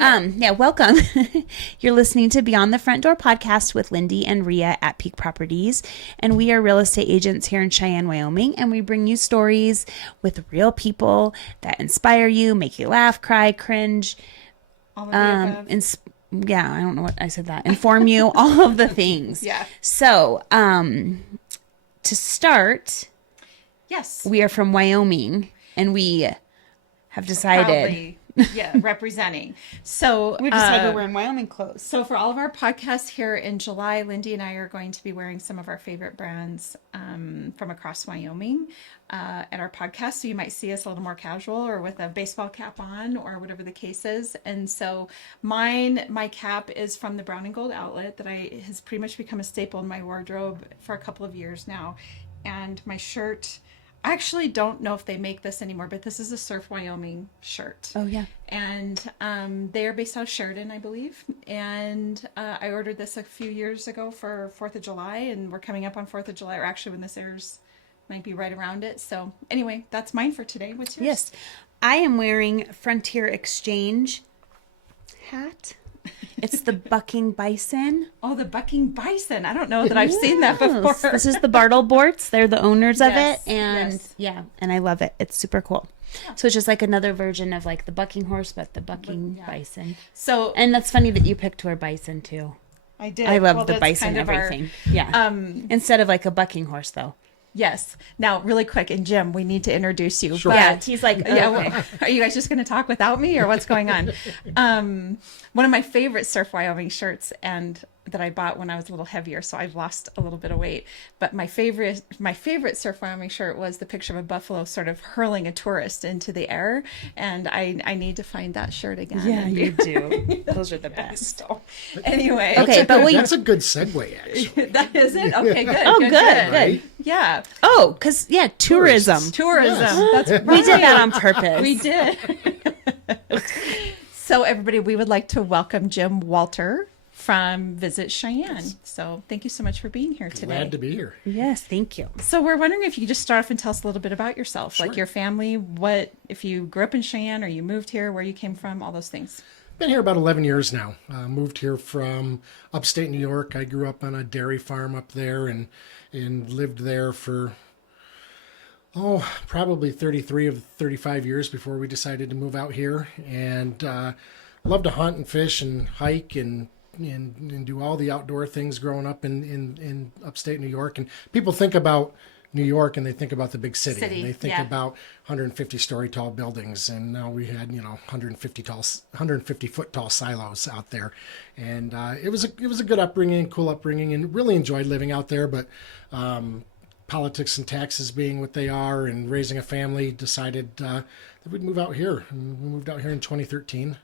Welcome. You're listening to Beyond the Front Door podcast with Lindee and Rhea at Peak Properties. And we are real estate agents here in Cheyenne, Wyoming. And we bring you stories with real people that inspire you, make you laugh, cry, cringe. All of the above. I don't know what I said that. Inform you, all of the things. Yeah. So, to start, Yes. we are from Wyoming and we have decided. Proudly, representing. So We've decided we're in Wyoming clothes. So for all of our podcasts here in July, Lindee and I are going to be wearing some of our favorite brands from across Wyoming at our podcast. So you might see us a little more casual or with a baseball cap on or whatever the case is. And so my cap is from the Brown and Gold outlet that has pretty much become a staple in my wardrobe for a couple of years now. And my shirt, I actually don't know if they make this anymore, but this is a Surf Wyoming shirt. Oh, yeah. And they are based out of Sheridan, I believe. And I ordered this a few years ago for 4th of July, and we're coming up on 4th of July, or actually when this airs, might be right around it. So anyway, that's mine for today. What's yours? Yes. I am wearing Frontier Exchange hat. It's the bucking bison. Oh, the bucking bison. I don't know that I've seen that before. This is the Bartleborts. They're the owners of Yes, it. And and I love it. It's super cool. Yeah. So it's just like another version of like the bucking horse, but the bucking bison. So, and that's funny that you picked to wear bison too. I did. I love the bison everything. Instead of like a bucking horse though. Yes. Now, really quick, and Jim, we need to introduce you. Sure. Yeah, he's like, okay. Are you guys just going to talk without me, or what's going on? One of my favorite Surf Wyoming shirts, and that I bought when I was a little heavier, so I've lost a little bit of weight. But my favorite Surf Wyoming shirt was the picture of a buffalo sort of hurling a tourist into the air, and I need to find that shirt again. Yeah, you do. Those are the best. So, anyway, that's a good segue, actually. That is it. Okay, good. Oh, good. Right? Yeah. Oh, because tourism. Tourism. Yes. That's right. We did that on purpose. We did. So everybody, we would like to welcome Jim Walter from Visit Cheyenne. Yes. So thank you so much for being here today. Glad to be here. Yes, thank you. So we're wondering if you could just start off and tell us a little bit about yourself, Sure. like your family, if you grew up in Cheyenne or you moved here, where you came from, all those things. Been here about 11 years now. Moved here from upstate New York. I grew up on a dairy farm up there and lived there for probably 33 of 35 years before we decided to move out here. And love to hunt and fish and hike and do all the outdoor things growing up in upstate New York. And people think about New York and they think about the big city. And they think about 150-story tall buildings. And now we had 150 foot tall silos out there. And it was a good upbringing, cool upbringing, and really enjoyed living out there. But politics and taxes being what they are and raising a family, decided that we'd move out here. And we moved out here in 2013.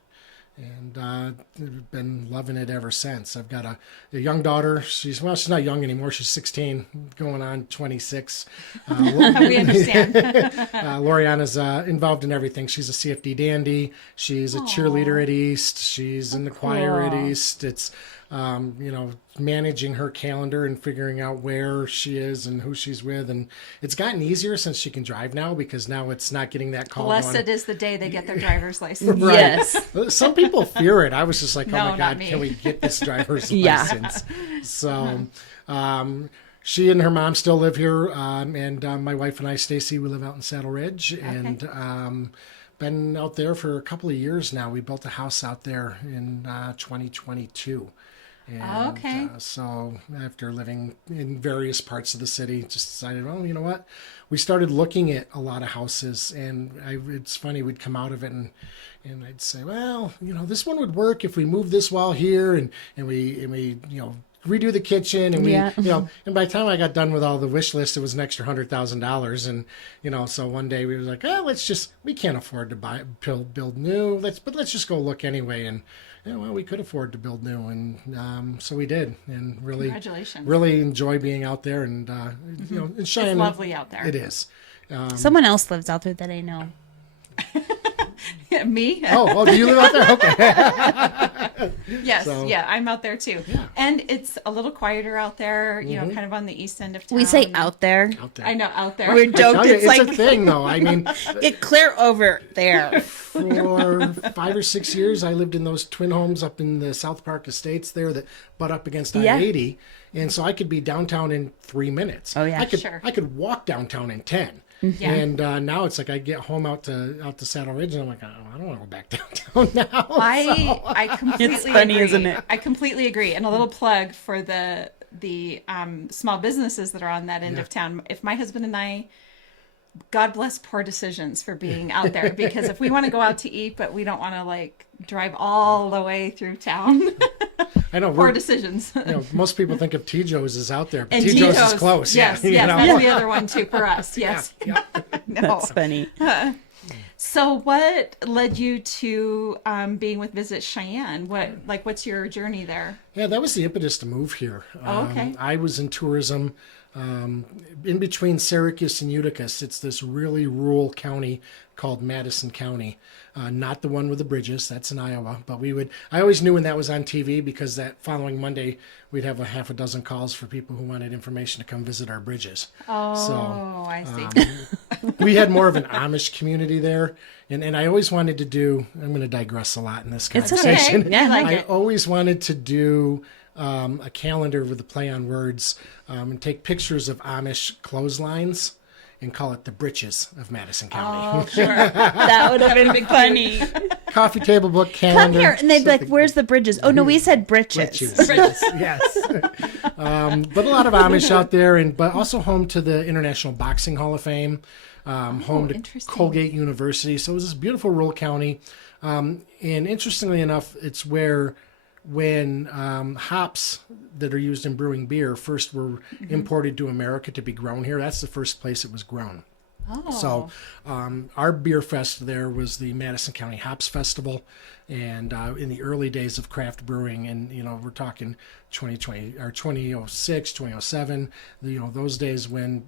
And I've been loving it ever since. I've got a young daughter. She's not young anymore. She's 16, going on 26. We understand. Loriana's involved in everything. She's a CFD dandy. She's a cheerleader at East. She's in the choir at East. It's managing her calendar and figuring out where she is and who she's with. And it's gotten easier since she can drive now, because now it's not getting that call. Blessed is the day they get their driver's license. Right. Yes. Some people fear it. I was just like, oh No, my God, not me. can we get this driver's license? So she and her mom still live here. And my wife and I, Stacy, we live out in Saddle Ridge. Okay. And been out there for a couple of years now. We built a house out there in 2022. And, so after living in various parts of the city, just decided, well, you know what? We started looking at a lot of houses, and it's funny, we'd come out of it and I'd say, well, this one would work if we moved this wall here and we redo the kitchen and and by the time I got done with all the wish list, it was an extra $100,000. And, so one day we were like, we can't afford to build new. Let's just go look anyway. And, we could afford to build new, and so we did, and Congratulations. Really enjoy being out there, and in Cheyenne, it's lovely out there. It is. Someone else lives out there that I know. Me? Oh, do you live out there? Okay. Yes, So- yeah, I'm out there too. Yeah. And it's a little quieter out there, you know, kind of on the east end of town. We say out there. Out there. I know, out there. We're I tell joked. you, It's it's like a thing, though. I mean, get clear over there. for 5 or 6 years, I lived in those twin homes up in the South Park Estates there that butt up against Yeah. I-80, and so I could be downtown in 3 minutes. Oh, yeah. Sure. I could walk downtown in 10. Yeah. And now it's like I get home out to Saddle Ridge, and I'm like, I don't want to go back downtown now. I completely It's funny, agree. isn't it? I completely agree. And a little plug for the small businesses that are on that end of town. If my husband and I, God bless poor decisions for being out there, because if we want to go out to eat, but we don't want to like drive all the way through town, I know. poor decisions. You know, most people think of T-Joe's is out there, but And T-Joe's Tito's, is close. Yes, yeah, yes, you know? that's the other one too for us. Yes. Yeah. No. That's funny. So, what led you to being with Visit Cheyenne? What's your journey there? Yeah, that was the impetus to move here. Oh, okay. I was in tourism in between Syracuse and Utica. It's this really rural county called Madison County. Not the one with the bridges, that's in Iowa. But I always knew when that was on TV, because that following Monday, we'd have a half a dozen calls for people who wanted information to come visit our bridges. Oh, I see. We had more of an Amish community there. And I always wanted to do, I'm going to digress a lot in this It's conversation. okay. Yeah, I like I it. always wanted to do a calendar with a play on words and take pictures of Amish clotheslines and call it the Britches of Madison County. Oh, sure. That would have been funny. Coffee table book Come calendar. here. And they'd be like, something- where's the bridges? Oh, no, we said britches. Britches. Yes. But a lot of Amish out there, but also home to the International Boxing Hall of Fame, home to interesting. Colgate University. So it was this beautiful rural county. And interestingly enough, it's where when hops that are used in brewing beer first were imported to America to be grown here, that's the first place it was grown. Oh. So our beer fest there was the Madison County Hops Festival, and in the early days of craft brewing, and we're talking 2020 or 2006, 2007, those days when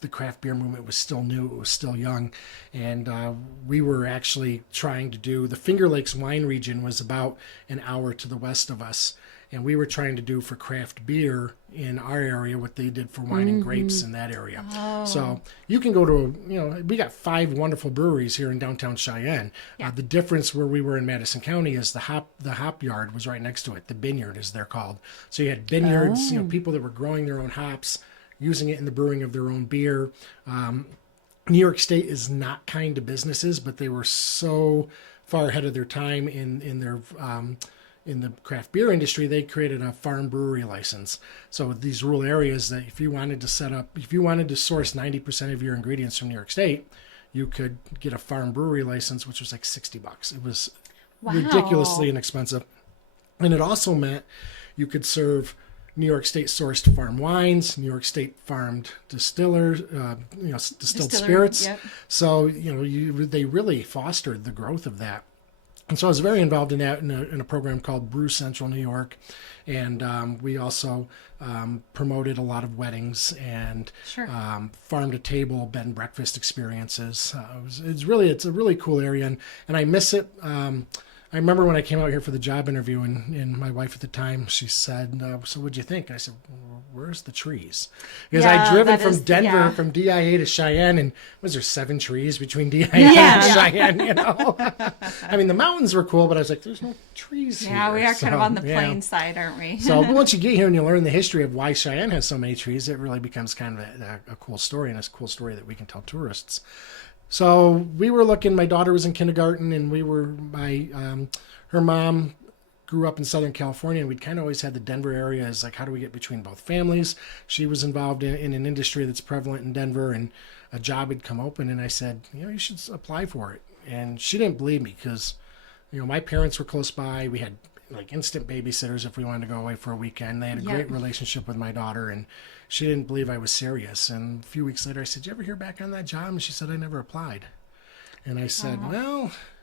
the craft beer movement was still new, it was still young, and we were actually trying to do the Finger Lakes wine region was about an hour to the west of us. And we were trying to do for craft beer in our area what they did for wine and grapes in that area. Oh. So you can go to, we got 5 wonderful breweries here in downtown Cheyenne. Yeah. The difference where we were in Madison County is the hop yard was right next to it. The vineyard, as they're called. So you had vineyards, people that were growing their own hops, using it in the brewing of their own beer. New York State is not kind to businesses, but they were so far ahead of their time in their in the craft beer industry. They created a farm brewery license. So these rural areas that if you wanted to source 90% of your ingredients from New York State, you could get a farm brewery license, which was like $60. It was ridiculously inexpensive. And it also meant you could serve New York State sourced farm wines, New York State farmed distillers, distilled spirits. Yep. So, they really fostered the growth of that. And so I was very involved in that in a program called Brew Central New York. And we also promoted a lot of weddings and Sure. farm to table bed and breakfast experiences. It's a really cool area, and I miss it. I remember when I came out here for the job interview, and my wife at the time, she said, so what'd you think? I said, where's the trees? Because I'd driven from Denver, from DIA to Cheyenne, and was there 7 trees between DIA and Cheyenne, I mean, the mountains were cool, but I was like, there's no trees here. Yeah, we are kind of on the yeah. plain side, aren't we? So but once you get here and you learn the history of why Cheyenne has so many trees, it really becomes kind of a cool story, and it's a cool story that we can tell tourists. So we were looking, my daughter was in kindergarten, and her mom grew up in Southern California, and we'd kind of always had the Denver area as like, how do we get between both families? She was involved in an industry that's prevalent in Denver, and a job had come open, and I said, you should apply for it. And she didn't believe me because, my parents were close by. We had like instant babysitters if we wanted to go away for a weekend. They had a great relationship with my daughter, and she didn't believe I was serious. And a few weeks later, I said, did you ever hear back on that job? And she said, I never applied. And I said,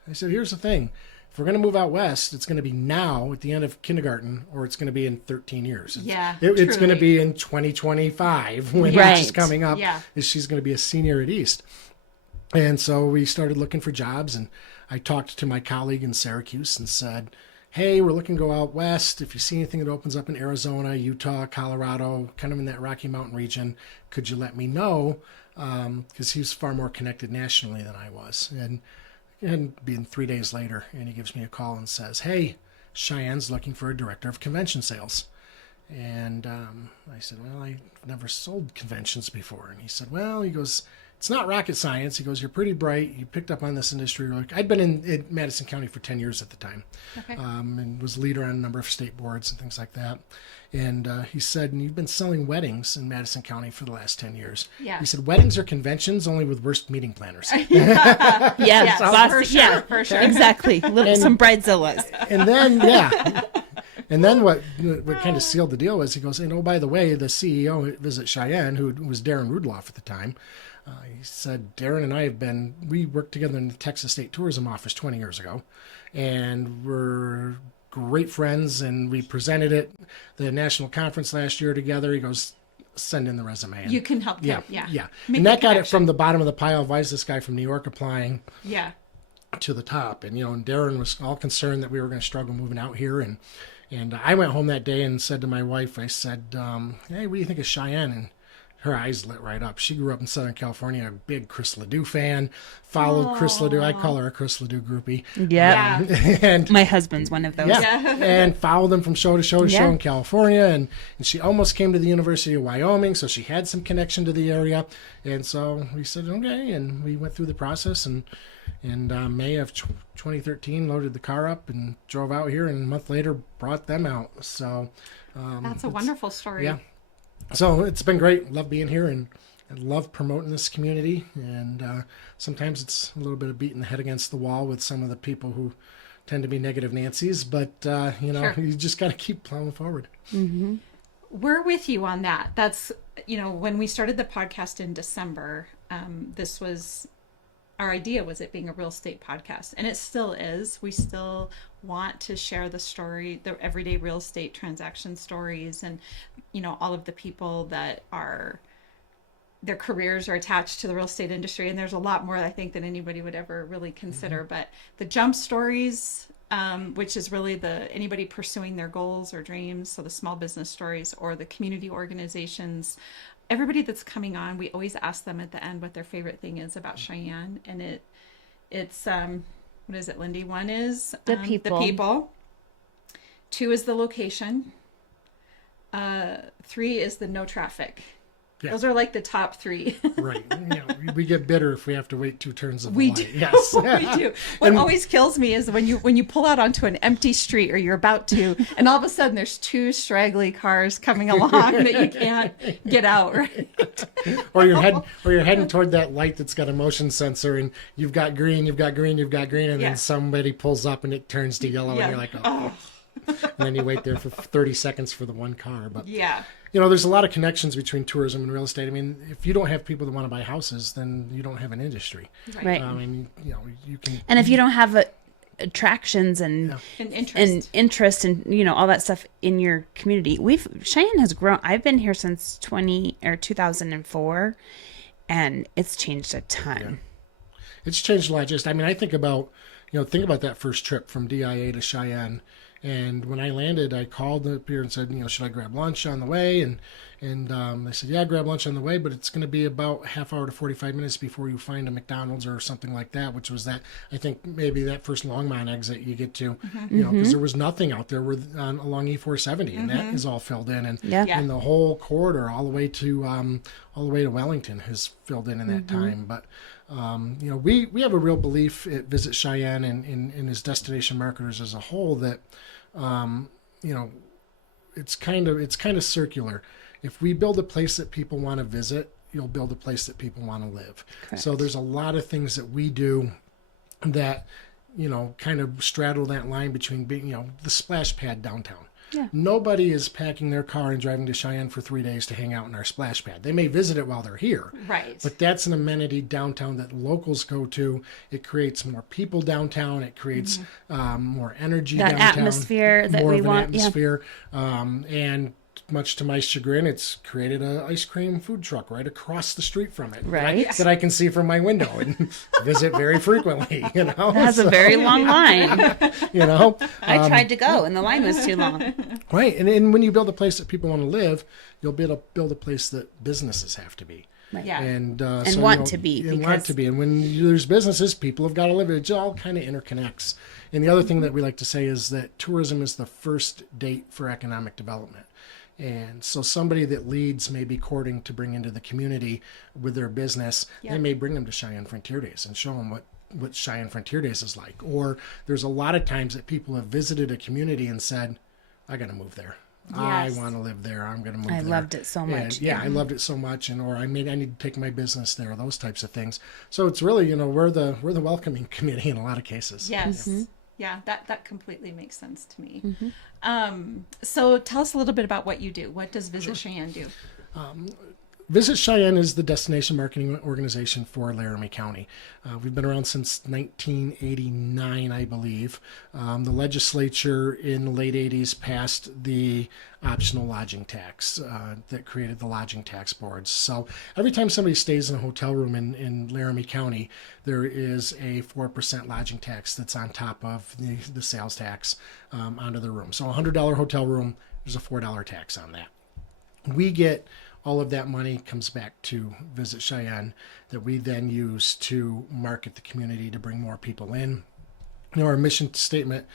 here's the thing. If we're going to move out west, it's going to be now at the end of kindergarten, or it's going to be in 13 years. It's going to be in 2025 when she's coming up. Yeah. She's going to be a senior at East. And so we started looking for jobs, and I talked to my colleague in Syracuse and said, hey, we're looking to go out west. If you see anything that opens up in Arizona, Utah, Colorado, kind of in that Rocky Mountain region, could you let me know? Because he was far more connected nationally than I was. And being 3 days later, and he gives me a call and says, hey, Cheyenne's looking for a director of convention sales. And I said, well, I've never sold conventions before. And he said, well, he goes, it's not rocket science. He goes, you're pretty bright. You picked up on this industry. I'd been in Madison County for 10 years at the time, and was leader on a number of state boards and things like that. And he said, and you've been selling weddings in Madison County for the last 10 years. Yeah. He said, weddings are conventions, only with worse meeting planners. Yes, for sure, yeah, for sure. Exactly. Some bridezillas. And then, yeah. And then what kind of sealed the deal was he goes, and oh, by the way, the CEO at Visit Cheyenne, who was Darren Rudloff at the time, he said, Darren and I we worked together in the Texas State Tourism Office 20 years ago, and we're great friends, and we presented at the national conference last year together. He goes, send in the resume. And You can help. yeah. Make And that the got it connection. from the bottom of the pile. Why is this guy from New York applying to the top? And, and Darren was all concerned that we were going to struggle moving out here. And I went home that day and said to my wife, I said, hey, what do you think of Cheyenne? And her eyes lit right up. She grew up in Southern California, a big Chris Ledoux fan, followed Chris Ledoux. I call her a Chris Ledoux groupie. Yeah. And My husband's one of those. and followed them from show to show to show Yeah. in California. And she almost came to the University of Wyoming, so she had some connection to the area. And so we said, okay, and we went through the process. And in May of 2013, loaded the car up and drove out here, and a month later brought them out. So That's a wonderful story. yeah. So it's been great. Love being here, and I love promoting this community. And sometimes it's a little bit of beating the head against the wall with some of the people who tend to be negative Nancy's, but Sure. you just got to keep plowing forward. Mm-hmm. We're with you on that. That's, when we started the podcast in December, this was, our idea was it being a real estate podcast, and it still is. We still want to share the story, the everyday real estate transaction stories, and, all of the people that their careers are attached to the real estate industry. And there's a lot more, I think, than anybody would ever really consider. But the jump stories, which is really anybody pursuing their goals or dreams, so the small business stories or the community organizations, everybody that's coming on, we always ask them at the end what their favorite thing is about Cheyenne. And it's what is it, Lindee? One is The people. 2 is the location. 3 is the no traffic. Yeah. Those are like the top 3. Right. We get bitter if we have to wait 2 turns of the We light. do. Yes. We do. What always kills me is when you pull out onto an empty street, or you're about to, and all of a sudden there's 2 straggly cars coming along that you can't get out. Right? or you're heading toward that light that's got a motion sensor, and you've got green, and then somebody pulls up and it turns to yellow, and you're like, oh. And then you wait there for 30 seconds for the one car. But Yeah. there's a lot of connections between tourism and real estate. I mean, if you don't have people that want to buy houses, then you don't have an industry. Right. You can. And if you don't have attractions and interest and all that stuff in your community, Cheyenne has grown. I've been here since 2004, and it's changed a ton. Yeah. It's changed a lot. I think about that first trip from DIA to Cheyenne. And when I landed, I called up here and said, should I grab lunch on the way? And they said, yeah, grab lunch on the way, but it's going to be about half hour to 45 minutes before you find a McDonald's or something like that, which was I think maybe that first Longmont exit you get to, because there was nothing out there along E470, and that is all filled in. And, and the whole corridor all the way to Wellington is filled in that time. But we have a real belief at Visit Cheyenne and as destination marketers as a whole that, it's kind of circular. If we build a place that people want to visit, you'll build a place that people want to live. Correct. So there's a lot of things that we do that, kind of straddle that line between being, the splash pad downtown. Yeah. Nobody is packing their car and driving to Cheyenne for 3 days to hang out in our splash pad. They may visit it while they're here. Right. But that's an amenity downtown that locals go to. It creates more people downtown. It creates more energy that downtown. Atmosphere that more we of want. an atmosphere. And much to my chagrin, it's created an ice cream food truck right across the street from it. Right. That I can see from my window and visit very frequently, you know. It has a very long line. You know. I tried to go, and the line was too long. Right. And when you build a place that people want to live, you'll be able to build a place that businesses have to be. Right. Yeah. And want to be, and because- want to be. And when there's businesses, people have got to live. It all kind of interconnects. And the other thing that we like to say is that tourism is the first date for economic development. And so somebody that leads may be courting to bring into the community with their business. Yeah. They may bring them to Cheyenne Frontier Days and show them what Cheyenne Frontier Days is like. Or there's a lot of times that people have visited a community and said, I got to move there. I Yes. want to live there. I'm going to move I there. loved it so much. And, yeah, I loved it so much, and or I need to take my business there. Those types of things. So it's really, we're the welcoming committee in a lot of cases. Yes. Yeah, that completely makes sense to me. So tell us a little bit about what you do. What does Visit Cheyenne do? Visit Cheyenne is the destination marketing organization for Laramie County. We've been around since 1989, I believe. The legislature in the late 80s passed the optional lodging tax that created the lodging tax boards. So every time somebody stays in a hotel room in Laramie County, there is a 4% lodging tax that's on top of the sales tax onto the room. So a $100 hotel room, there's a $4 tax on that. We get all of that money comes back to Visit Cheyenne that we then use to market the community to bring more people in. Our mission statement,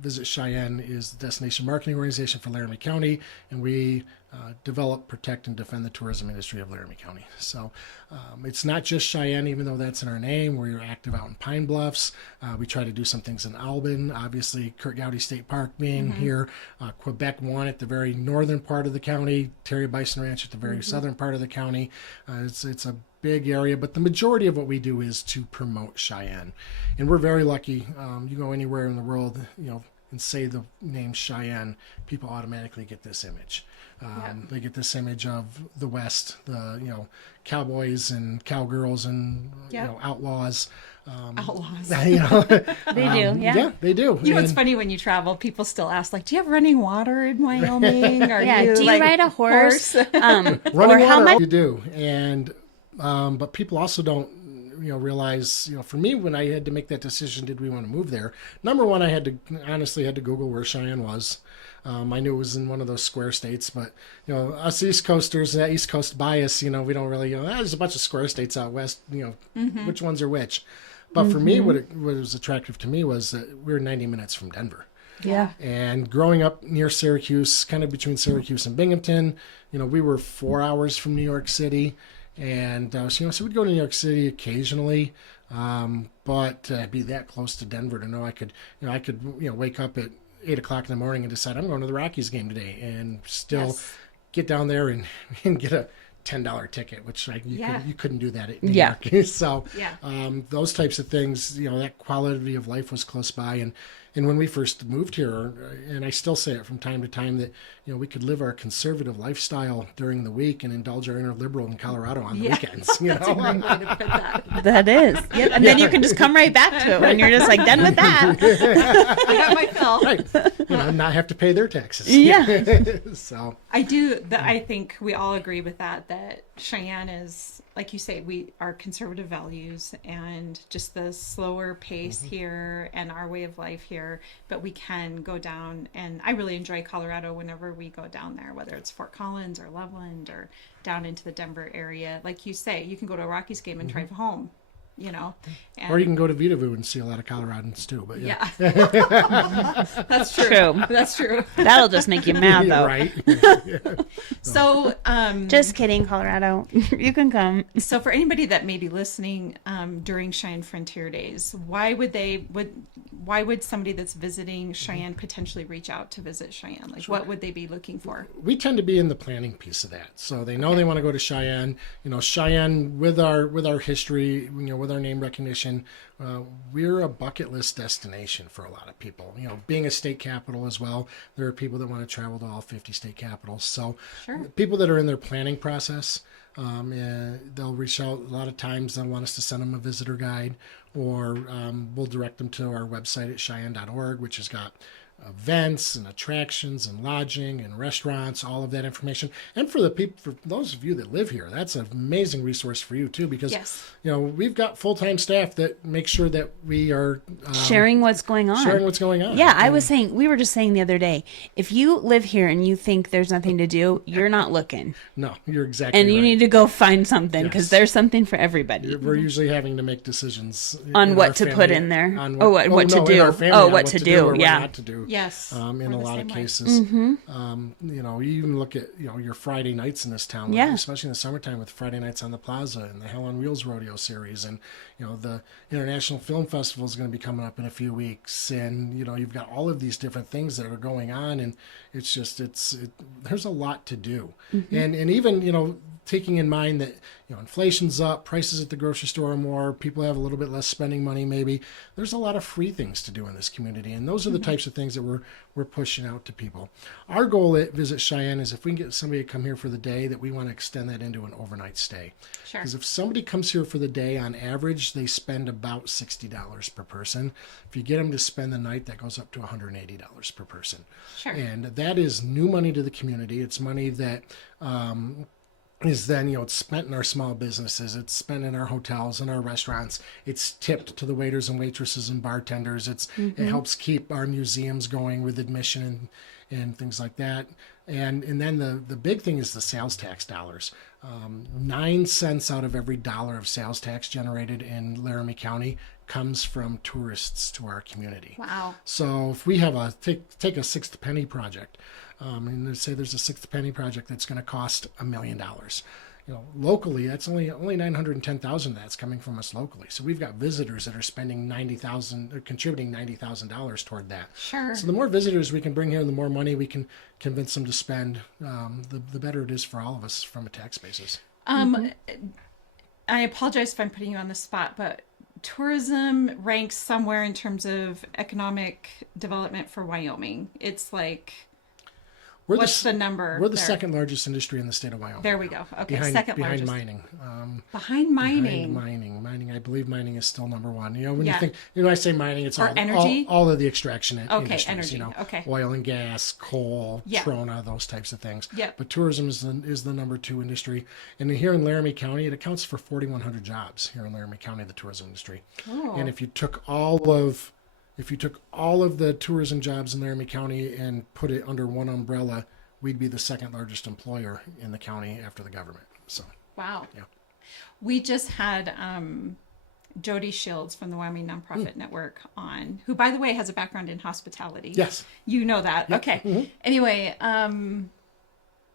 Visit Cheyenne is the destination marketing organization for Laramie County, and we develop, protect, and defend the tourism industry of Laramie County. So it's not just Cheyenne, even though that's in our name. We're active out in Pine Bluffs. We try to do some things in Albin, obviously Kurt Gowdy State Park being here. Quebec One at the very northern part of the county, Terry Bison Ranch at the very southern part of the county. It's a big area, but the majority of what we do is to promote Cheyenne. And we're very lucky. You go anywhere in the world, and say the name Cheyenne, people automatically get this image. They get this image of the West, the cowboys and cowgirls and outlaws. Outlaws. They do, yeah. Yeah, they do. It's funny when you travel, people still ask, like, do you have running water in Wyoming? Or Yeah, do you ride a horse? Running or how water, much? you do. And but people also don't realize, for me, when I had to make that decision, did we want to move there? Number one, I had to Google where Cheyenne was. I knew it was in one of those square states, but us East Coasters, that East Coast bias, we don't really there's a bunch of square states out west, which ones are which. But for me, what was attractive to me was that we were 90 minutes from Denver. Yeah. And growing up near Syracuse, kind of between Syracuse and Binghamton, we were 4 hours from New York City. And so we'd go to New York City occasionally, but to be that close to Denver, to know I could wake up at 8 o'clock in the morning and decide I'm going to the Rockies game today, and still get down there and get a $10 ticket, which you couldn't do that at New York. So those types of things, that quality of life was close by, and when we first moved here, and I still say it from time to time, that we could live our conservative lifestyle during the week and indulge our inner liberal in Colorado on the weekends. That's a great way to put that. That is. Yep. And then you can just come right back to it when you're just like done with that. I got my fill. Right. Not have to pay their taxes. Yeah. So I do. I think we all agree with that Cheyenne is, like you say, our conservative values and just the slower pace here and our way of life here. But we can go down, and I really enjoy Colorado whenever we go down there, whether it's Fort Collins or Loveland or down into the Denver area. Like you say, you can go to a Rockies game and drive home. And, or you can go to Vitavue and see a lot of Coloradans too. But yeah. That's true. That's true. That'll just make you mad, though. Right. So, Just kidding, Colorado. You can come. So for anybody that may be listening during Cheyenne Frontier Days, why would somebody that's visiting Cheyenne potentially reach out to visit Cheyenne? Like, what would they be looking for? We tend to be in the planning piece of that. So they know they want to go to Cheyenne. Cheyenne with our history, with our name recognition, we're a bucket list destination for a lot of people. Being a state capital as well, there are people that want to travel to all 50 state capitals. So people that are in their planning process, they'll reach out. A lot of times they'll want us to send them a visitor guide, or we'll direct them to our website at cheyenne.org, which has got events and attractions and lodging and restaurants, all of that information. And for the people, for those of you that live here, that's an amazing resource for you too, because Yes. we've got full-time staff that make sure that we are Sharing what's going on. sharing what's going on. Yeah, we were just saying the other day, if you live here and you think there's nothing to do, you're not looking. No, you're exactly And you right. need to go find something because Yes. there's something for everybody. We're usually having to make decisions On in what our to family put in there. on What to in do. our family Oh, on what to do, or what yeah. not to do. Yes. In We're a the lot of same way. cases, you even look at your Friday nights in this town, Yeah. especially in the summertime with Friday Nights on the Plaza and the Hell on Wheels Rodeo series, and the International Film Festival is going to be coming up in a few weeks, and you've got all of these different things that are going on, and it's just there's a lot to do, and even taking in mind that inflation's up, prices at the grocery store are more, people have a little bit less spending money maybe. There's a lot of free things to do in this community, and those are the types of things that we're pushing out to people. Our goal at Visit Cheyenne is if we can get somebody to come here for the day, that we want to extend that into an overnight stay. Sure. Because if somebody comes here for the day, on average, they spend about $60 per person. If you get them to spend the night, that goes up to $180 per person. Sure. And that is new money to the community. It's money that is then it's spent in our small businesses, it's spent in our hotels and our restaurants, it's tipped to the waiters and waitresses and bartenders, it helps keep our museums going with admission and things like that, and then the big thing is the sales tax dollars. 9 cents out of every dollar of sales tax generated in Laramie County comes from tourists to our community. Wow. So if we have take a Sixth Penny project, and let's say there's a Sixth Penny project that's going to cost $1 million. Locally, that's only $910,000 that's coming from us locally. So we've got visitors that are spending $90,000 or contributing $90,000 toward that. Sure. So the more visitors we can bring here, the more money we can convince them to spend, the better it is for all of us from a tax basis. I apologize if I'm putting you on the spot, but tourism ranks somewhere in terms of economic development for Wyoming. It's like, what's the number? We're the there? second largest industry in the state of Wyoming. There we go. Okay, Behind second behind largest. mining. Behind mining. Mining. I believe mining is still number one. When Yeah. you think, when I say mining, it's Or all energy? all of the extraction Okay, industries. energy. Okay. Oil and gas, coal, Yeah. trona, those types of things. Yeah. But tourism is the number 2 industry, and here in Laramie County, it accounts for 4,100 jobs here in Laramie County, the tourism industry. Oh. And if you took all of the tourism jobs in Laramie County and put it under one umbrella, we'd be the second largest employer in the county after the government. So, Wow. yeah. We just had Jody Shields from the Wyoming Nonprofit Network on, who, by the way, has a background in hospitality. Yes. You know that. Yep. Okay. Anyway,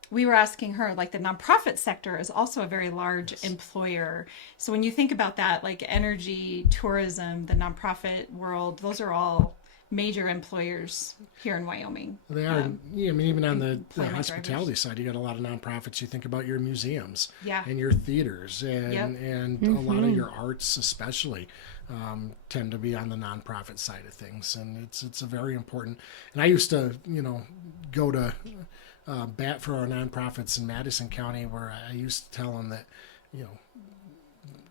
we were asking her, like, the nonprofit sector is also a very large employer. So when you think about that, like energy, tourism, the nonprofit world, those are all major employers here in Wyoming. They are. Even on the employment hospitality drivers. side, you got a lot of nonprofits. You think about your museums, Yeah. and your theaters, and Yep. and a lot of your arts, especially, tend to be on the nonprofit side of things, and it's a very important. And I used to, go to bat for our nonprofits in Madison County, where I used to tell them that,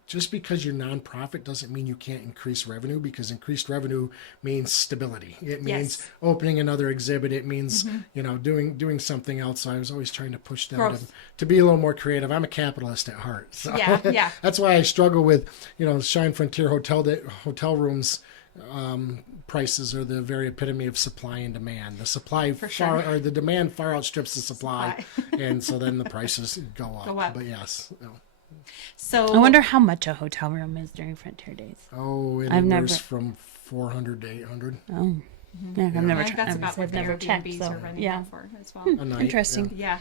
just because you're nonprofit doesn't mean you can't increase revenue, because increased revenue means stability. It means Yes. opening another exhibit. It means, doing something else. So I was always trying to push them Growth. to be a little more creative. I'm a capitalist at heart. So Yeah. that's why I struggle with, Cheyenne Frontier hotel rooms. Prices are the very epitome of supply and demand. The supply sure. the demand far outstrips the supply, and so then the prices go up. Go up. But yes. So I wonder how much a hotel room is during Frontier Days. Oh, I've anywhere never- from 400 to 800 Oh, yeah, I've never I think that's checked. about what I've the never checked. Airbnbs So are running yeah, out for as well. a night. interesting. Yeah.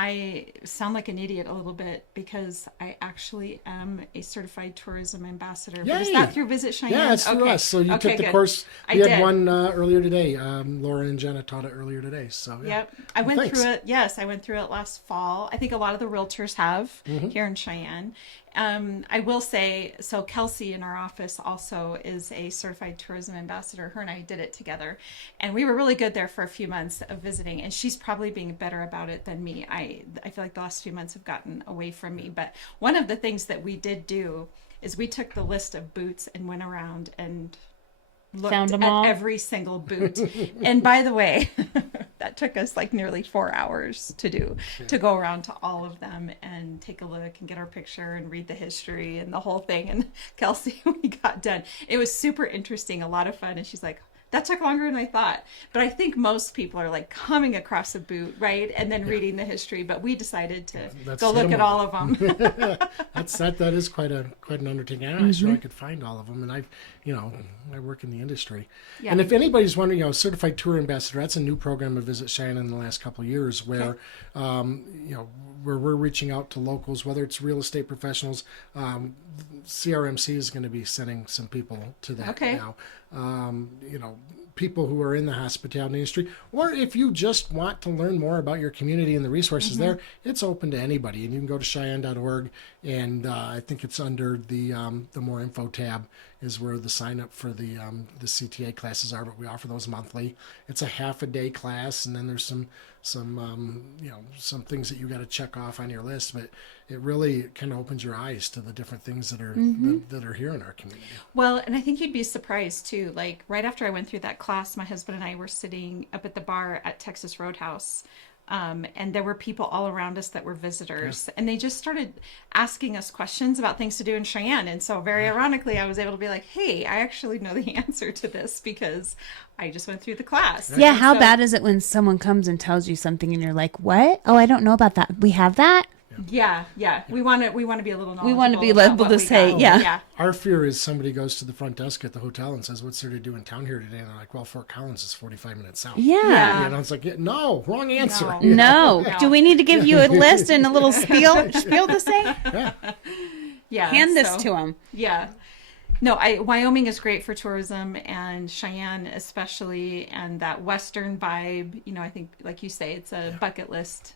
I sound like an idiot a little bit because I actually am a certified tourism ambassador. But is Yay! that through Visit Cheyenne? Yeah, it's through Okay. us. So you Okay, took the good. course. I We had did. one earlier today. Laura and Jenna taught it earlier today. So yeah. Yep. I went thanks. through it. Yes, I went through it last fall. I think a lot of the realtors have Mm-hmm. here in Cheyenne. I will say, so Kelsey in our office also is a certified tourism ambassador. Her and I did it together. And we were really good there for a few months of visiting. And she's probably being better about it than me. I feel like the last few months have gotten away from me. But one of the things that we did do is we took the list of boots and went around and looked Found 'em at all? every single boot. And by the way, that took us like nearly 4 hours to do, to go around to all of them and take a look and get our picture and read the history and the whole thing. And Kelsey, when we got done, it was super interesting, a lot of fun. And she's like, that took longer than I thought. But I think most people are like coming across a boot, right? And then reading the history. But we decided to go look at all of them. That is quite an undertaking. I'm not sure I could find all of them, and I work in the industry. Yeah. And if anybody's wondering, certified tour ambassador, that's a new program of Visit Cheyenne in the last couple of years, where where we're reaching out to locals, whether it's real estate professionals. CRMC is going to be sending some people to that now. People who are in the hospitality industry, or if you just want to learn more about your community and the resources there, it's open to anybody. And you can go to Cheyenne.org, and I think it's under the More Info tab is where the sign up for the CTA classes are. But we offer those monthly. It's a half-a-day class, and then there's some things that you got to check off on your list. But it really kind of opens your eyes to the different things that are that are here in our community. Well, and I think you'd be surprised too. Like right after I went through that class, my husband and I were sitting up at the bar at Texas Roadhouse. And there were people all around us that were visitors, and they just started asking us questions about things to do in Cheyenne. And so very ironically, I was able to be like, hey, I actually know the answer to this because I just went through the class. Yeah, And how so- bad is it when someone comes and tells you something and you're like, what? Oh, I don't know about that. We have that? Yeah. We want to be a little knowledgeable. We want to be about able what to we say, got. yeah. Our fear is somebody goes to the front desk at the hotel and says, what's there to do in town here today? And they're like, well, Fort Collins is 45 minutes south. Yeah. It's like, no, wrong answer. No. No. No. Do we need to give you a list and a little spiel to say? Yeah. Hand this so- to them. Yeah. No, Wyoming is great for tourism, and Cheyenne especially, and that Western vibe. I think, like you say, it's a bucket list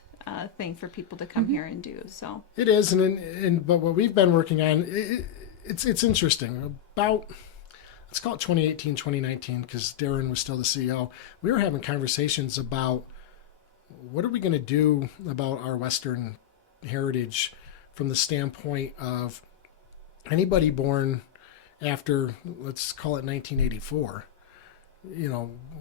thing for people to come here and do. So It is, but what we've been working on, it's interesting. Let's call it 2018, 2019, because Darren was still the CEO. We were having conversations about what are we going to do about our Western heritage from the standpoint of anybody born after, let's call it 1984,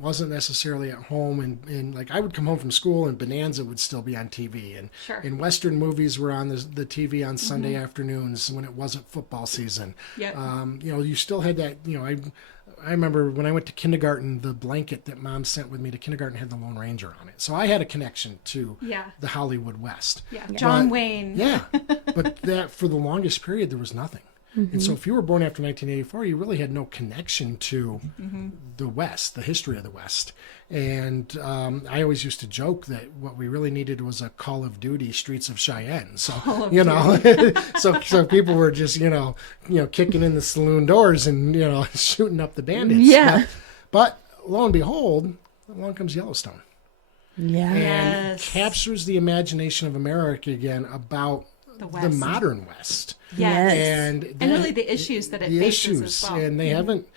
wasn't necessarily at home, and like I would come home from school and Bonanza would still be on TV, and Sure. and Western movies were on the TV on Sunday afternoons when it wasn't football season. Yep. You still had that. I remember when I went to kindergarten, the blanket that Mom sent with me to kindergarten had the Lone Ranger on it, so I had a connection to the Hollywood West. yeah, John But- Wayne. Yeah, but that for the longest period there was nothing. And so if you were born after 1984, you really had no connection to the West, the history of the West. And I always used to joke that what we really needed was a Call of Duty Streets of Cheyenne. So, so people were just, kicking in the saloon doors and, shooting up the bandits. Yeah. But lo and behold, along comes Yellowstone. Yeah. And Yes. captures the imagination of America again about The the West. modern West. Yes. And And really the issues that it the faces issues, as well. and they haven't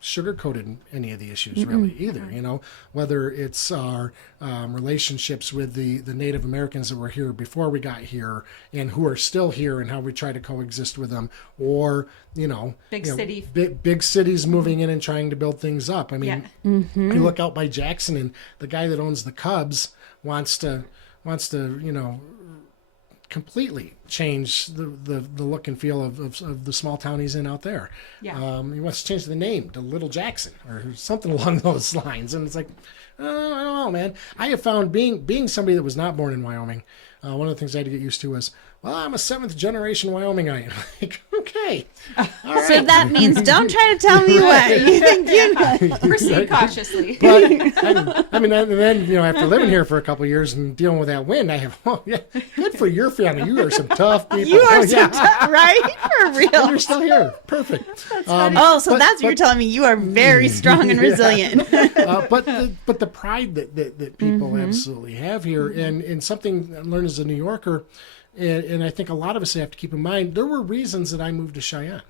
sugarcoated any of the issues really either. Whether it's our relationships with the Native Americans that were here before we got here and who are still here, and how we try to coexist with them, or Big city. big cities moving in and trying to build things up. I mean, Yeah. you look out by Jackson, and the guy that owns the Cubs wants to completely change the look and feel of the small town he's in out there. Yeah. He wants to change the name to Little Jackson or something along those lines. And it's like, I don't know, man. I have found being somebody that was not born in Wyoming, one of the things I had to get used to was, well, I'm a 7th generation Wyomingite. Like, okay. All right. So that means don't try to tell me what you think you know. Proceed cautiously. But and then after living here for a couple of years and dealing with that wind, I have good for your family. You are some tough people. You are so tough, right? For And real. you're still here. Perfect. Oh, so that's what you're telling me. You are very strong and resilient. But the pride that people absolutely have here, and something I learned as a New Yorker, and I think a lot of us have to keep in mind, there were reasons that I moved to Cheyenne.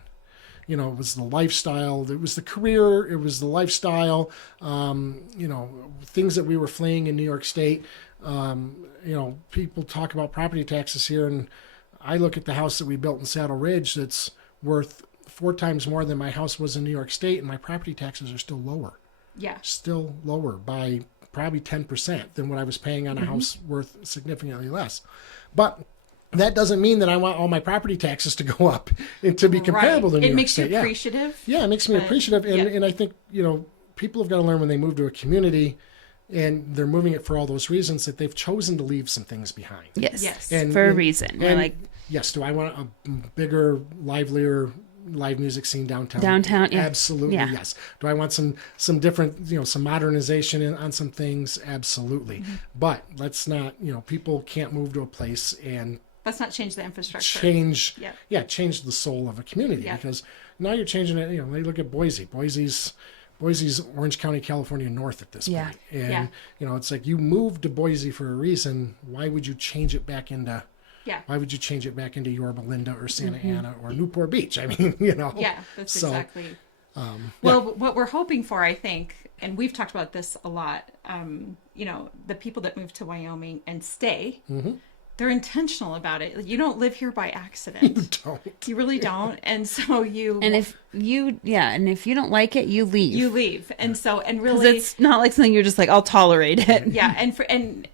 It was the lifestyle, it was the career, it was the lifestyle, things that we were fleeing in New York State. People talk about property taxes here, and I look at the house that we built in Saddle Ridge that's worth 4 times more than my house was in New York State, and my property taxes are still lower. Yeah. Still lower by probably 10% than what I was paying on a house worth significantly less. But that doesn't mean that I want all my property taxes to go up and to be comparable to New It York makes State. you appreciative. Yeah, it makes me appreciative. And, yeah. and I think, people have got to learn when they move to a community and they're moving it for all those reasons that they've chosen to leave some things behind. Yes. Yes. For a reason. We're like, yes, do I want a bigger, livelier live music scene downtown? Downtown, yeah. Absolutely, Yeah. yes. Do I want some different, some modernization on some things? Absolutely. But let's not, people can't move to a place and Let's not change the infrastructure. change Yeah. the soul of a community, Yeah. because now you're changing it. They look at Boise. Boise's Orange County, California North at this Yeah. point. And Yeah. it's like, you moved to Boise for a reason. Why would you change it back into Yeah. Why would you change it back into Yorba Linda or Santa Ana or Newport Beach? I mean, Yeah, that's So, exactly. Well, what we're hoping for, I think, and we've talked about this a lot, the people that move to Wyoming and stay, they're intentional about it. You don't live here by accident. don't. You really don't. And so and if you don't like it, you leave. you leave. And so, and 'Cause really, it's not like something you're just like, I'll tolerate it. yeah.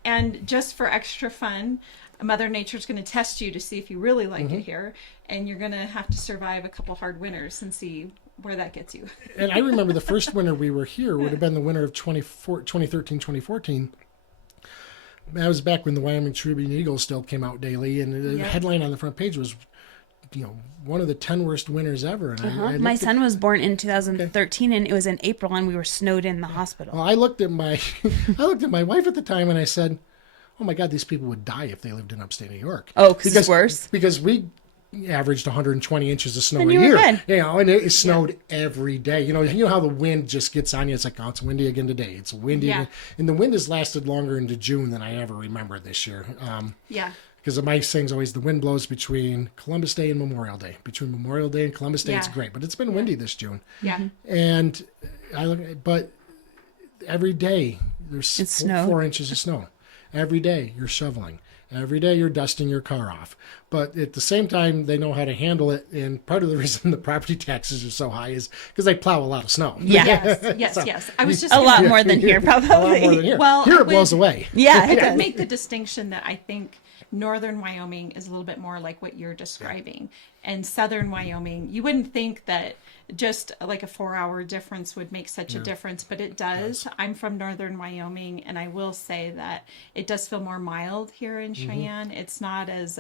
And just for extra fun, Mother Nature's going to test you to see if you really like it here. And you're going to have to survive a couple hard winters and see where that gets you. And I remember the first winter we were here would have been the winter of 2013, 2014. That was back when the Wyoming Tribune Eagle still came out daily, and the Yeah. headline on the front page was, one of the 10 worst winters ever. And I My looked son was born in 2013, and it was in April, and we were snowed in the hospital. I looked at my wife at the time, and I said, "Oh my God, these people would die if they lived in upstate New York." Oh, 'cause it's worse? Because we averaged 120 inches of snow Then a you were year. good. And it snowed every day. You know how the wind just gets on you. It's like, oh, it's windy again today. It's windy Yeah. again. And the wind has lasted longer into June than I ever remember this year. Yeah. Because my saying's always the wind blows between Columbus Day and Memorial Day. Between Memorial Day and Columbus Day, it's Yeah. great. But it's been windy this June. Yeah. And but every day there's It's snow. 4 inches of snow. Every day you're shoveling. Every day you're dusting your car off. But at the same time, they know how to handle it. And part of the reason the property taxes are so high is because they plow a lot of snow. Yeah. Yes. I was just A lot gonna- more than here, A lot probably. more than here. Well, Here I it blows would- away. Yeah, I it would does. make the distinction that I think northern Wyoming is a little bit more like what you're describing. And southern Wyoming, you wouldn't think that just like a 4-hour difference would make such a difference, but it does. I'm from northern Wyoming, and I will say that it does feel more mild here in Cheyenne. It's not as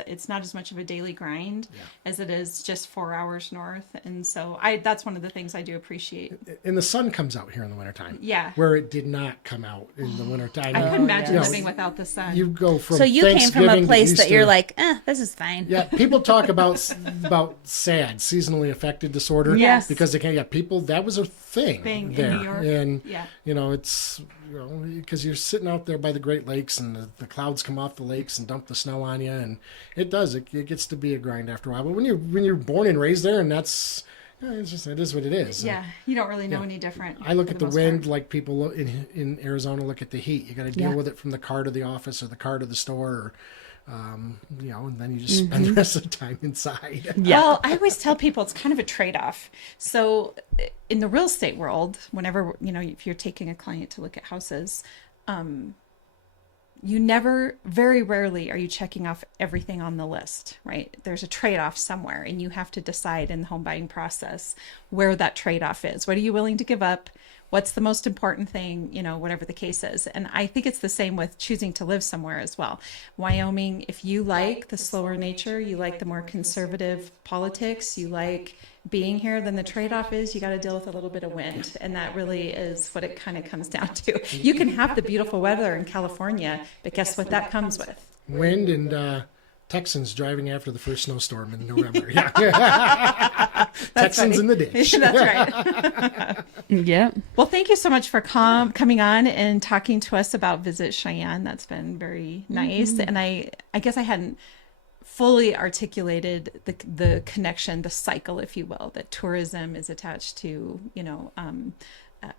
much of a daily grind as it is just 4 hours north. And so that's one of the things I do appreciate. And the sun comes out here in the wintertime. Yeah. Where it did not come out in the wintertime. I couldn't imagine yes. living without the sun. You go from So you came from a Thanksgiving to place that you're Easter. like, this is fine. Yeah, people talk about SAD, seasonally affected disorder. Yes. Because they can't get people. That was a thing in there. New York. And, Yeah. it's, because you're sitting out there by the Great Lakes and the clouds come off the lakes and dump the snow on you. And it gets to be a grind after a while. But when you're born and raised there, and that's, it is what it is. Yeah, you don't really know any different. I look for at the most wind part. like people in Arizona look at the heat. You got to deal Yeah. with it from the car to the office or the car to the store, or, and then you just spend the rest of the time inside. Well, I always tell people it's kind of a trade-off. So in the real estate world, whenever, if you're taking a client to look at houses, very rarely are you checking off everything on the list, right? There's a trade-off somewhere, and you have to decide in the home buying process where that trade-off is. What are you willing to give up? What's the most important thing, whatever the case is. And I think it's the same with choosing to live somewhere as well. Wyoming, if you like the slower nature, you like the more conservative politics, you like being here, then the trade-off is you got to deal with a little bit of wind. And that really is what it kind of comes down to. You can have the beautiful weather in California, but guess what that comes with? Wind and Texans driving after the first snowstorm in November. Yeah. Texans in the ditch. That's right. Yeah. Well, thank you so much for coming on and talking to us about Visit Cheyenne. That's been very nice. And I guess I hadn't fully articulated the connection, the cycle, if you will, that tourism is attached to,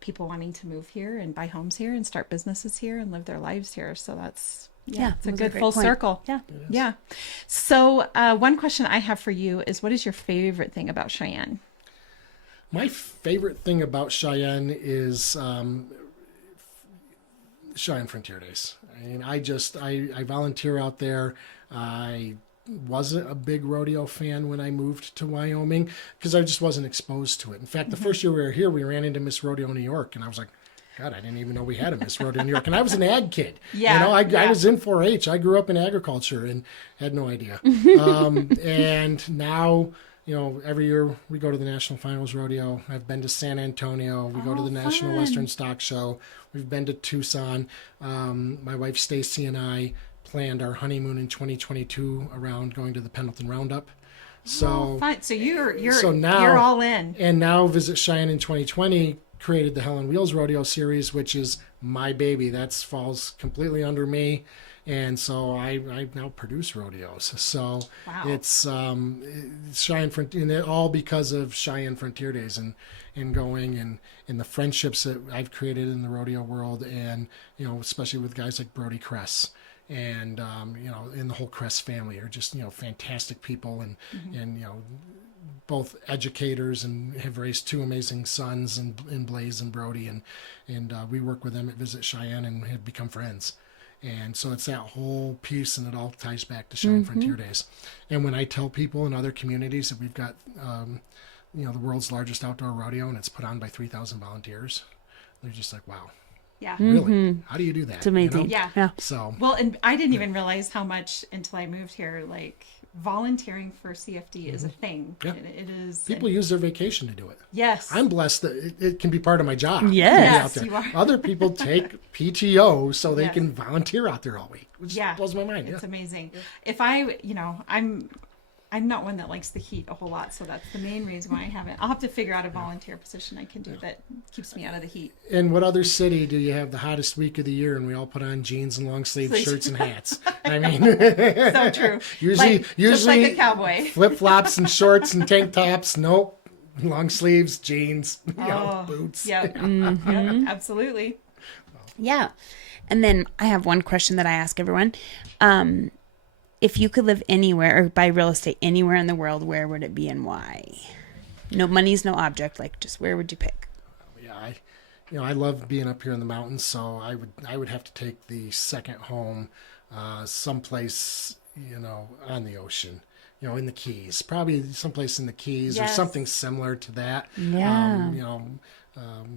people wanting to move here and buy homes here and start businesses here and live their lives here. So that's, it's a that was a good great full point. circle. Yeah. Yeah. So one question I have for you is, what is your favorite thing about Cheyenne? My favorite thing about Cheyenne is Cheyenne Frontier Days. I mean, I volunteer out there. I wasn't a big rodeo fan when I moved to Wyoming because I just wasn't exposed to it. In fact, the first year we were here, we ran into Miss Rodeo New York, and I was like, God, I didn't even know we had a Miss Rodeo New York. And I was an ag kid. Yeah, I was in 4-H. I grew up in agriculture and had no idea. And now, every year we go to the National Finals Rodeo. I've been to San Antonio. We go to the National Western Stock Show. We've been to Tucson. My wife Stacy and I planned our honeymoon in 2022 around going to the Pendleton Roundup. So fun. So you're now you're all in. And now Visit Cheyenne in 2020 created the Hell on Wheels Rodeo series, which is my baby. That falls completely under me. And so I now produce rodeos. So it's Cheyenne Frontier, and all because of Cheyenne Frontier Days and going and the friendships that I've created in the rodeo world, and especially with guys like Brody Kress. And in the whole Kress family are just fantastic people, and both educators, and have raised two amazing sons in Blaze and Brody, and we work with them at Visit Cheyenne and have become friends. And so it's that whole piece, and it all ties back to Cheyenne Frontier Days. And when I tell people in other communities that we've got the world's largest outdoor rodeo, and it's put on by 3,000 volunteers, they're just like, wow. Yeah. Really? How do you do that? It's amazing. Yeah. So. Well, and I didn't even realize how much until I moved here, like volunteering for CFD is a thing. Yeah. It is. People use their vacation to do it. Yes. I'm blessed that it can be part of my job. Yes. Out there. You are. Other people take PTO so they can volunteer out there all week, which blows my mind. It's amazing. If I'm not one that likes the heat a whole lot, so that's the main reason why I haven't. I'll have to figure out a volunteer position I can do that keeps me out of the heat. In what other city do you have the hottest week of the year and we all put on jeans and long sleeve shirts and hats? I mean, so true. usually just like a cowboy. Flip flops and shorts and tank tops. Nope, long sleeves, jeans, boots. Yep. Yep, absolutely. Yeah. And then I have one question that I ask everyone. If you could live anywhere or buy real estate anywhere in the world, where would it be and why? No, money's no object. Like, just where would you pick? Yeah, I love being up here in the mountains, so I would have to take the second home, someplace on the ocean, in the Keys, probably someplace in the Keys or something similar to that. Yeah.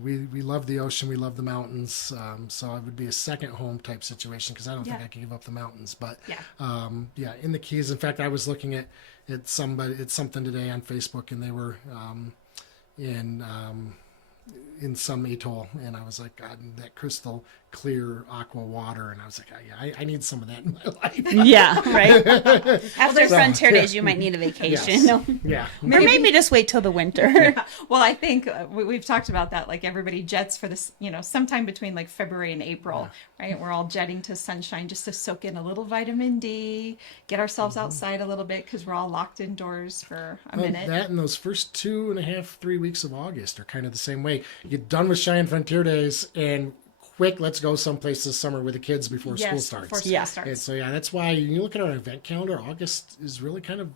We love the ocean, we love the mountains, so it would be a second home type situation because I don't think I can give up the mountains. But in the Keys. In fact, I was looking at something today on Facebook, and they were in some atoll, and I was like, God, that crystal clear aqua water, and I was like, I need some of that in my life. Yeah, right. After Frontier Days, you might need a vacation. Yes. Yeah. Or maybe just wait till the winter. Yeah. Well, I think we've talked about that. Like everybody jets for this, sometime between like February and April, right? We're all jetting to sunshine just to soak in a little vitamin D, get ourselves outside a little bit because we're all locked indoors for a minute. That and those first 2.5-3 weeks of August are kind of the same way. You get done with Cheyenne Frontier Days and quick, let's go someplace this summer with the kids before school starts. Before school starts. And so that's why you look at our event calendar, August is really kind of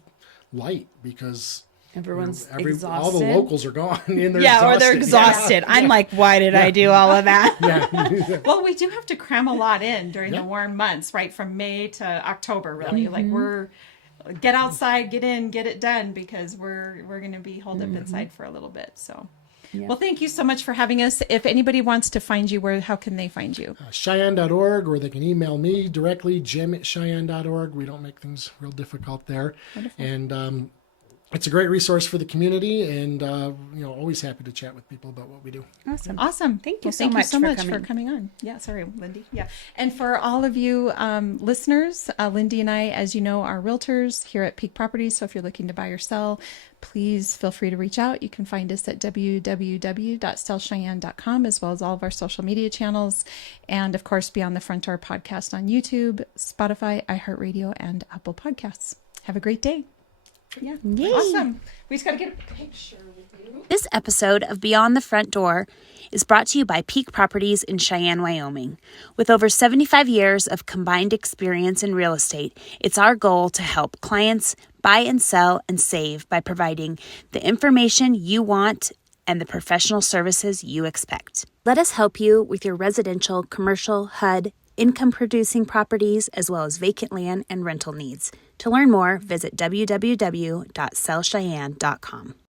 light because everyone's exhausted. All the locals are gone. And or they're exhausted. I'm like, why did I do all of that? Well, we do have to cram a lot in during the warm months, right? From May to October, really. Like we're get outside, get in, get it done because we're going to be holed up inside for a little bit. So. Yeah. Well, thank you so much for having us. If anybody wants to find you, how can they find you? Cheyenne.org, or they can email me directly, jim@cheyenne.org. We don't make things real difficult there. Wonderful. And it's a great resource for the community, and always happy to chat with people about what we do. Awesome. Thank you so much for coming on. Yeah, sorry, Lindee. Yeah, and for all of you listeners, Lindee and I, as you know, are realtors here at Peak Properties. So if you're looking to buy or sell, please feel free to reach out. You can find us at www.sellcheyenne.com, as well as all of our social media channels, and of course, Beyond the Front Door podcast on YouTube, Spotify, iHeartRadio, and Apple Podcasts. Have a great day. Yeah. Yay. Awesome. We just got to get a picture with you. This episode of Beyond the Front Door is brought to you by Peak Properties in Cheyenne, Wyoming. With over 75 years of combined experience in real estate, it's our goal to help clients buy and sell and save by providing the information you want and the professional services you expect. Let us help you with your residential, commercial, HUD, income-producing properties, as well as vacant land and rental needs. To learn more, visit www.sellcheyenne.com.